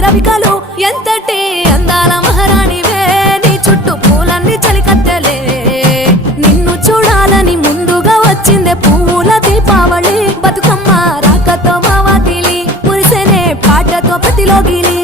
రవికలు ఎంతటి అందాల మహారాణివే నీ చుట్టూ పూలన్నీ చలికత్తెలే నిన్ను చూడాలని ముందుగా వచ్చిందే పువ్వుల దీపావళి బతుకమ్మ రాకతో మా వాకిలి మురిసెనే పాటతో ప్రతిలోగిలి